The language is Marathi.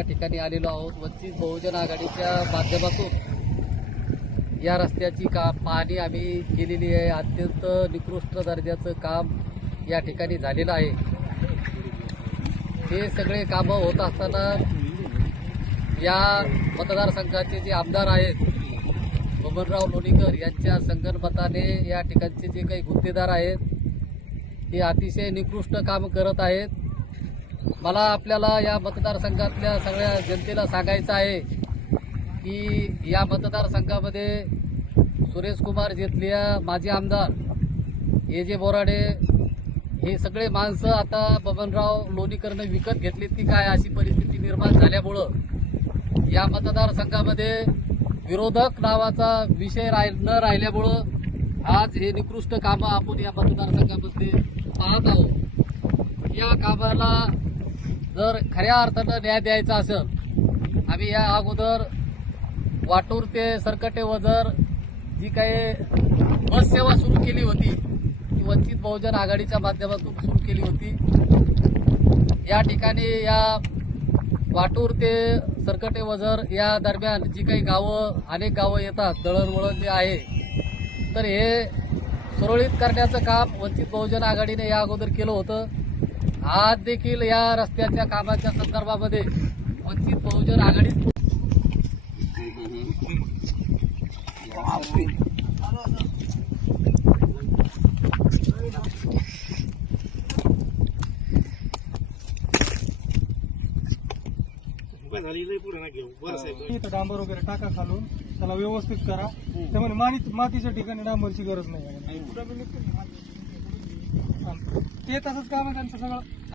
या ठिकाणी आलेलो वंचित बहुजन आघाडीच्या माध्यमातून या रस्त्याची का पाहणी आम्ही केलेली आहे. अत्यंत निकृष्ट दर्जाचं काम या ठिकाणी झालेलं आहे. हे सगळे कामं होत असताना या मतदारसंघाचे जे आमदार आहेत बबनराव लोणीकर यांच्या संगणमताने या ठिकाणचे जे काही गुत्तेदार आहेत हे अतिशय निकृष्ट काम करत आहेत. मला आपल्याला या मतदारसंघातल्या सगळ्या जनतेला सांगायचं आहे की या मतदारसंघामध्ये सुरेश कुमार जेतलिया माजी आमदार ए जे बोराडे हे सगळे माणसं आता बबनराव लोणीकरनं विकत घेतलीत की काय अशी परिस्थिती निर्माण झाल्यामुळं या मतदारसंघामध्ये विरोधक नावाचा विषय राह न राहिल्यामुळं आज हे निकृष्ट कामं आपण या मतदारसंघामध्ये पाहत आहोत. या कामाला जर खऱ्या अर्थानं न्याय द्यायचा असेल आम्ही या अगोदर वाटूर ते सरकटे वजर जी काही बस सेवा सुरू केली होती ती वंचित बहुजन आघाडीच्या माध्यमातून सुरू केली होती या ठिकाणी या वाटूर ते सरकटे वजर या दरम्यान जी काही गावं अनेक गावं येतात दळणवळण जे आहे तर हे सुरळीत करण्याचं काम वंचित बहुजन आघाडीने या अगोदर केलं होतं. आज देखील या रस्त्याच्या कामाच्या संदर्भामध्ये वंचित बहुजन इथं डांबर वगैरे टाका खालून त्याला व्यवस्थित करा. त्यामुळे माती मातीच्या ठिकाणी डांबरची गरज नाही. ते तसंच काम आहे त्यांचं सगळं.